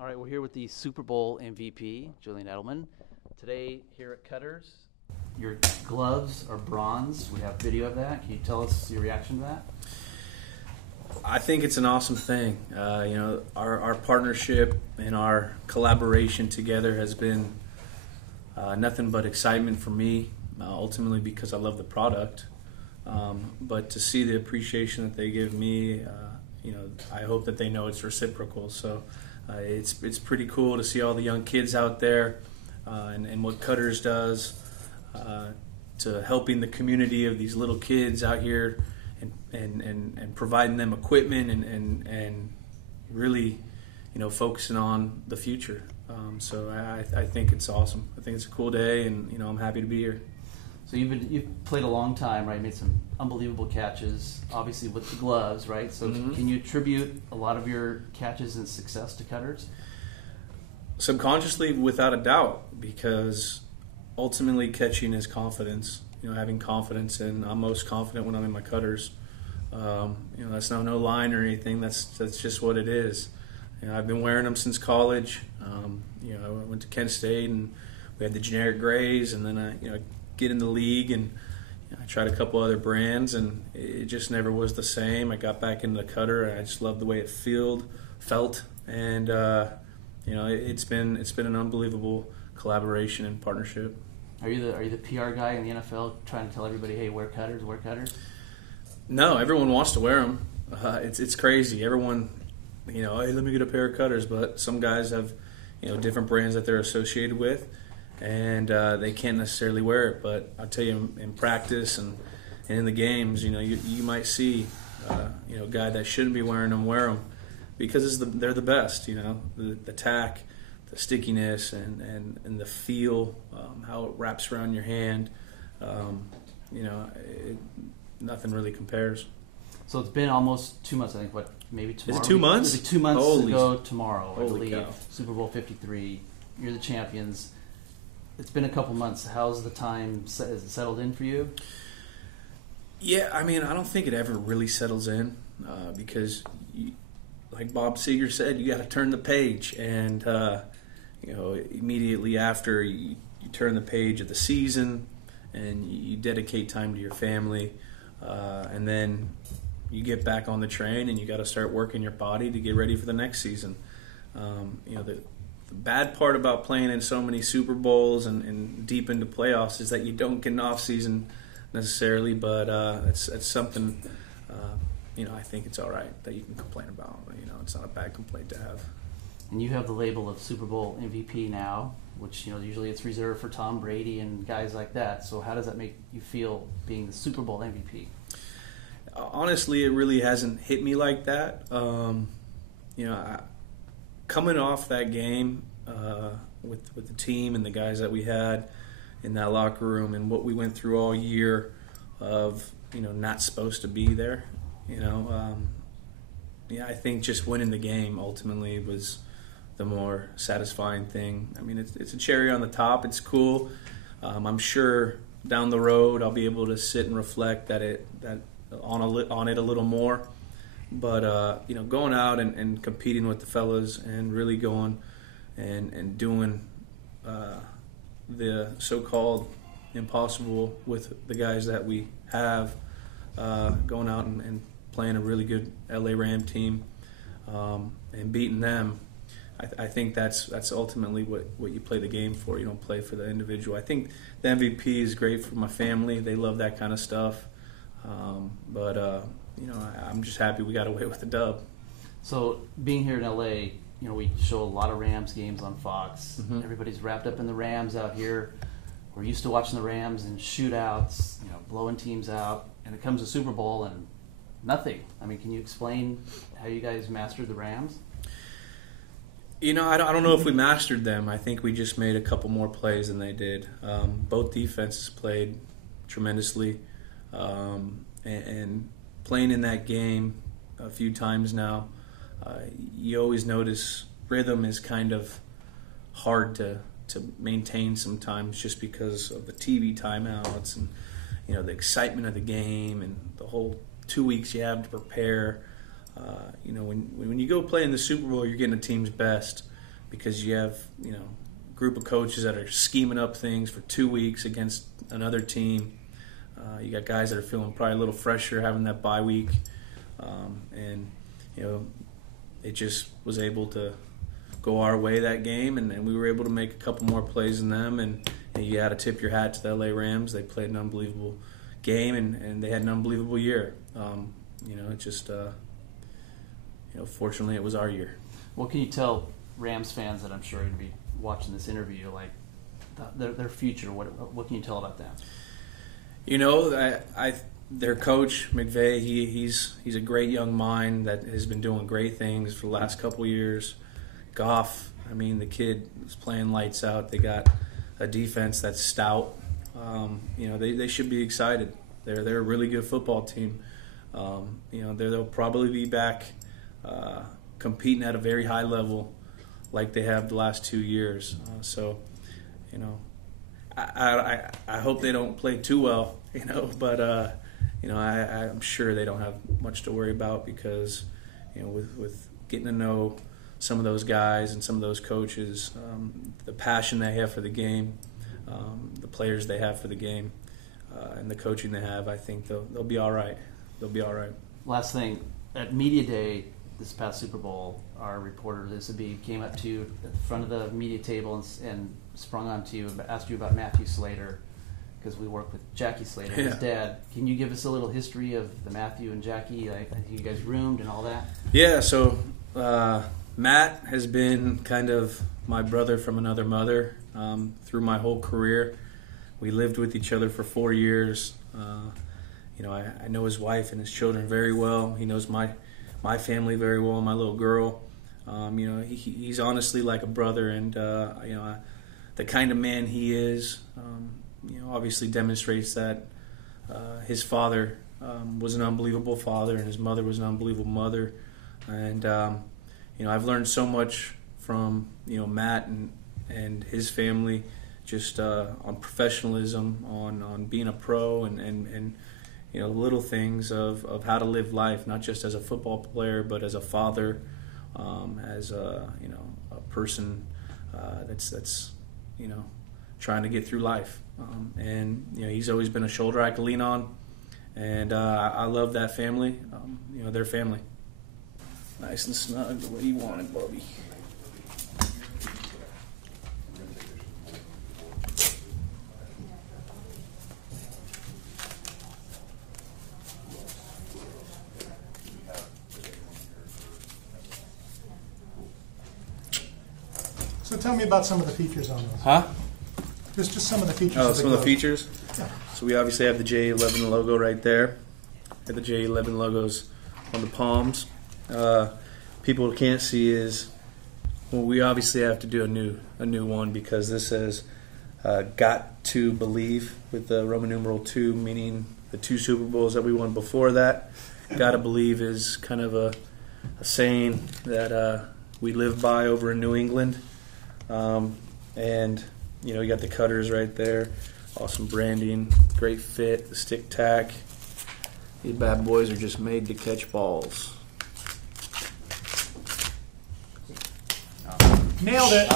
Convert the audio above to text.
All right, we're here with the Super Bowl MVP, Julian Edelman. Today here at Cutters, your gloves are bronze. We have video of that. Can you tell us your reaction to that? I think it's an awesome thing. Our partnership and our collaboration together has been nothing but excitement for me, ultimately because I love the product. But to see the appreciation that they give me, I hope that they know it's reciprocal. So it's pretty cool to see all the young kids out there and what Cutters does to helping the community of these little kids out here and providing them equipment and really, focusing on the future. So I think it's awesome. I think it's a cool day, and I'm happy to be here. So you've played a long time, right? Made some unbelievable catches, obviously with the gloves, right? So Can you attribute a lot of your catches and success to Cutters? Subconsciously, without a doubt, because ultimately catching is confidence. Having confidence, and I'm most confident when I'm in my Cutters. That's no line or anything. That's just what it is. I've been wearing them since college. I went to Kent State, and we had the generic grays, and then I get in the league, and I tried a couple other brands, and it just never was the same. I got back into the Cutter, and I just loved the way it felt, and it's been an unbelievable collaboration and partnership. Are you the PR guy in the NFL trying to tell everybody, hey, wear Cutters, wear Cutters? No, everyone wants to wear them. It's crazy. Everyone, hey, let me get a pair of Cutters, but some guys have, different brands that they're associated with, and they can't necessarily wear it. But I'll tell you, in practice and in the games, you might see, a guy that shouldn't be wearing them wear them because they're the best. The tack, the stickiness, and the feel, how it wraps around your hand. Nothing really compares. So it's been almost 2 months, I think. Maybe tomorrow? Is it 2 months? It'll be 2 months ago tomorrow, I believe. Cow. Super Bowl 53. You're the champions. It's been a couple months. How's the time? Is it settled in for you? Yeah, I don't think it ever really settles in because, like Bob Seger said, you got to turn the page. And, immediately after you turn the page of the season and you dedicate time to your family, and then you get back on the train and you got to start working your body to get ready for the next season. The bad part about playing in so many Super Bowls and deep into playoffs is that you don't get an off season necessarily, but it's something I think it's all right that you can complain about. It's not a bad complaint to have. And you have the label of Super Bowl MVP now, which usually it's reserved for Tom Brady and guys like that. So how does that make you feel being the Super Bowl MVP? Honestly, it really hasn't hit me like that. Coming off that game with the team and the guys that we had in that locker room and what we went through all year of not supposed to be there. I think just winning the game ultimately was the more satisfying thing. It's a cherry on the top. It's cool. I'm sure down the road I'll be able to sit and reflect on it a little more. But going out and competing with the fellas and really going and doing the so-called impossible with the guys that we have, going out and playing a really good LA Ram team and beating them. I think that's ultimately what you play the game for. You don't play for the individual. I think the MVP is great for my family. They love that kind of stuff. But I'm just happy we got away with the dub. So being here in LA, we show a lot of Rams games on Fox. Mm-hmm. Everybody's wrapped up in the Rams out here. We're used to watching the Rams in shootouts, blowing teams out. And it comes to Super Bowl and nothing. Can you explain how you guys mastered the Rams? I don't know if we mastered them. I think we just made a couple more plays than they did. Both defenses played tremendously. And playing in that game a few times now, you always notice rhythm is kind of hard to maintain sometimes just because of the TV timeouts and the excitement of the game and the whole 2 weeks you have to prepare. When you go play in the Super Bowl, you're getting a team's best. because you have a group of coaches that are scheming up things for 2 weeks against another team. You got guys that are feeling probably a little fresher, having that bye week, and it just was able to go our way that game, and we were able to make a couple more plays than them, and you got to tip your hat to the LA Rams. They played an unbelievable game, and they had an unbelievable year. It just fortunately it was our year. What can you tell Rams fans that I'm sure are going to be watching this interview, like their future? What can you tell about them? Their coach McVay, he's a great young mind that has been doing great things for the last couple years. Goff, the kid is playing lights out. They got a defense that's stout. They should be excited. They're a really good football team. They'll probably be back competing at a very high level like they have the last 2 years. I hope they don't play too well, but I'm sure they don't have much to worry about because, with getting to know some of those guys and some of those coaches, the passion they have for the game, the players they have for the game, and the coaching they have, I think they'll be all right. They'll be all right. Last thing, at Media Day this past Super Bowl, our reporter, came up to you at the front of the media table and sprung onto you, asked you about Matthew Slater, because we work with Jackie Slater, his dad. Can you give us a little history of the Matthew and Jackie? I think you guys roomed and all that. Yeah, so Matt has been kind of my brother from another mother through my whole career. We lived with each other for 4 years. I know his wife and his children very well. He knows my family very well, my little girl. He's honestly like a brother, and the kind of man he is, obviously demonstrates that his father was an unbelievable father, and his mother was an unbelievable mother. And I've learned so much from Matt and his family, just on professionalism, on being a pro, and little things of how to live life, not just as a football player, but as a father, as a person that's trying to get through life. And he's always been a shoulder I can lean on, and I love that family. Their family. Nice and snug, the way you want it, Bobby. So tell me about some of the features on those. Huh? Just some of the features. Oh, some of the features? Yeah. So we obviously have the J11 logo right there. And the J11 logos on the palms. People can't see is, well, we obviously have to do a new one because this says "Got to Believe" with the Roman numeral 2, meaning the 2 Super Bowls that we won before that. "Gotta believe" is kind of a saying that we live by over in New England. And you got the cutters right there, awesome branding, great fit, the stick tack. These bad boys are just made to catch balls. Nailed it.